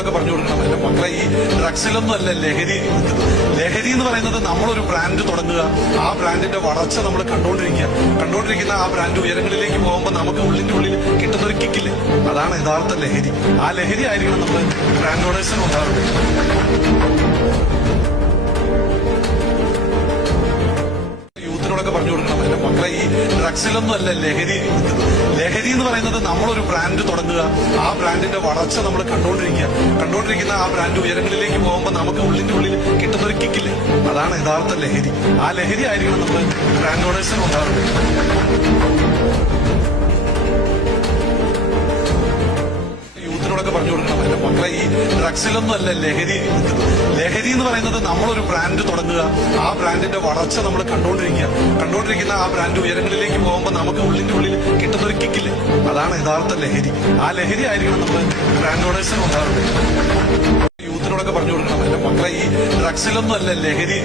യൂത്തിനോടൊക്കെ പറഞ്ഞു കൊടുക്കണം, എന്റെ മക്കളെ ഈ ഡ്രഗ്സിലൊന്നും അല്ല ലഹരി. ലഹരി എന്ന് പറയുന്നത് നമ്മളൊരു ബ്രാൻഡ് തുടങ്ങുക, ആ ബ്രാൻഡിന്റെ വളർച്ച നമ്മൾ കണ്ടുകൊണ്ടിരിക്കുന്ന ആ ബ്രാൻഡ് ഉയരങ്ങളിലേക്ക് പോകുമ്പോൾ നമുക്ക് ഉള്ളിന്റെ ഉള്ളിൽ കിട്ടുന്ന ഒരു കിക്കില്ലേ, അതാണ് യഥാർത്ഥ ലഹരി. ആ ലഹരി ആയിരിക്കണം നമ്മൾ ബ്രാൻഡ് ഓണേഴ്സിന് ഉണ്ടാവുന്നത്. യൂത്തിനോടൊക്കെ പറഞ്ഞു കൊടുക്കണം, എന്റെ മക്കളെ ഈ ഡ്രഗ്സിലൊന്നും അല്ല ലഹരി. ലഹരി എന്ന് പറയുന്നത് നമ്മളൊരു ബ്രാൻഡ് തുടങ്ങുക, ആ ബ്രാൻഡിന്റെ വളർച്ച നമ്മൾ കണ്ടുകൊണ്ടിരിക്കുന്ന ആ ബ്രാൻഡ് ഉയരങ്ങളിലേക്ക് പോകുമ്പോൾ നമുക്ക് ഉള്ളിന്റെ ഉള്ളിൽ കിട്ടുന്ന ഒരു കിക്കില്ലേ, അതാണ് യഥാർത്ഥ ലഹരി. ആ ലഹരി ആയിരിക്കണം നമ്മൾ ബ്രാൻഡ് ഓണേഴ്സിന് ഉണ്ടാവുന്നത്. യൂത്തിനോടൊക്കെ പറഞ്ഞു കൊടുക്കണം, എന്റെ മക്കളെ ഈ ഡ്രഗ്സിലൊന്നും അല്ല ലഹരി. ലഹരി എന്ന് പറയുന്നത് നമ്മളൊരു ബ്രാൻഡ് തുടങ്ങുക, ആ ബ്രാൻഡിന്റെ വളർച്ച നമ്മൾ കണ്ടുകൊണ്ടിരിക്കുന്ന ആ ബ്രാൻഡ് ഉയരങ്ങളിലേക്ക് പോകുമ്പോൾ നമുക്ക് ഉള്ളിന്റെ ഉള്ളിൽ കിട്ടുന്ന ഒരു കിക്കില്ലേ, അതാണ് യഥാർത്ഥ ലഹരി. ആ ലഹരി ആയിരിക്കണം നമ്മൾ ബ്രാൻഡ് ഓണേഴ്സിന് ഉണ്ടാവുന്നത്. യൂത്തിനോടൊക്കെ പറഞ്ഞു കൊടുക്കണം, എന്റെ മക്കളെ ഈ ഡ്രഗ്സിലൊന്നും അല്ല ലഹരി.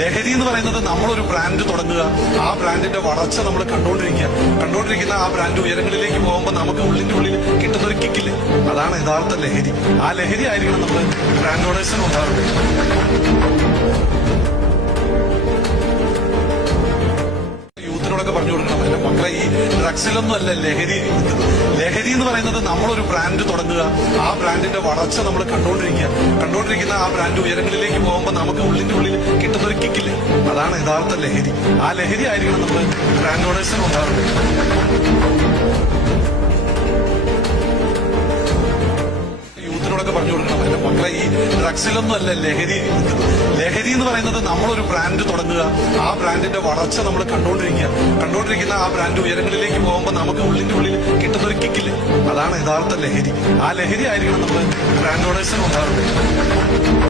ലഹരി എന്ന് പറയുന്നത് നമ്മളൊരു ബ്രാൻഡ് തുടങ്ങുക, ആ ബ്രാൻഡിന്റെ വളർച്ച നമ്മൾ കണ്ടുകൊണ്ടിരിക്കുന്ന ആ ബ്രാൻഡ് ഉയരങ്ങളിലേക്ക് പോകുമ്പോൾ നമുക്ക് ഉള്ളിന്റെ ഉള്ളിൽ കിട്ടുന്ന ഒരു കിക്കില്ലേ, അതാണ് യഥാർത്ഥ ലഹരി. ആ ലഹരി ആയിരിക്കണം നമ്മൾ ബ്രാൻഡ് ഓണേഴ്സിന് ഉണ്ടാവുന്നത്. യൂത്തിനോടൊക്കെ പറഞ്ഞു കൊടുക്കണം, എന്റെ മക്കളെ ഈ ഡ്രഗ്സിലൊന്നും അല്ല ലഹരി. ലഹരി എന്ന് പറയുന്നത് നമ്മളൊരു ബ്രാൻഡ് തുടങ്ങുക, ആ ബ്രാൻഡിന്റെ വളർച്ച നമ്മൾ കണ്ടുകൊണ്ടിരിക്കുന്ന ആ ബ്രാൻഡ് ഉയരങ്ങളിലേക്ക് പോകുമ്പോൾ നമുക്ക് ഉള്ളിന്റെ ഉള്ളിൽ കിട്ടുന്ന ഒരു കിക്കില്ലേ, അതാണ് യഥാർത്ഥ ലഹരി. ആ ലഹരി ആയിരിക്കണം നമ്മൾ ബ്രാൻഡ് ഓണേഴ്സിന് ഉണ്ടാവുന്നത്. യൂത്തിനോടൊക്കെ പറഞ്ഞു കൊടുക്കണം, എന്റെ മക്കളെ ഈ ഡ്രഗ്സിലൊന്നും അല്ല ലഹരി. ലഹരി എന്ന് പറയുന്നത് നമ്മളൊരു ബ്രാൻഡ് തുടങ്ങുക, ആ ബ്രാൻഡിന്റെ വളർച്ച നമ്മൾ കണ്ടുകൊണ്ടിരിക്കുന്ന ആ ബ്രാൻഡ് ഉയരങ്ങളിലേക്ക് പോകുമ്പോൾ നമുക്ക് ഉള്ളിന്റെ ഉള്ളിൽ കിട്ടുന്ന ഒരു കിക്കില്ലേ, അതാണ് യഥാർത്ഥ ലഹരി. ആ ലഹരി ആയിരിക്കണം നമ്മൾ ബ്രാൻഡ് ഓണേഴ്സിന് ഉണ്ടാവുന്നത്.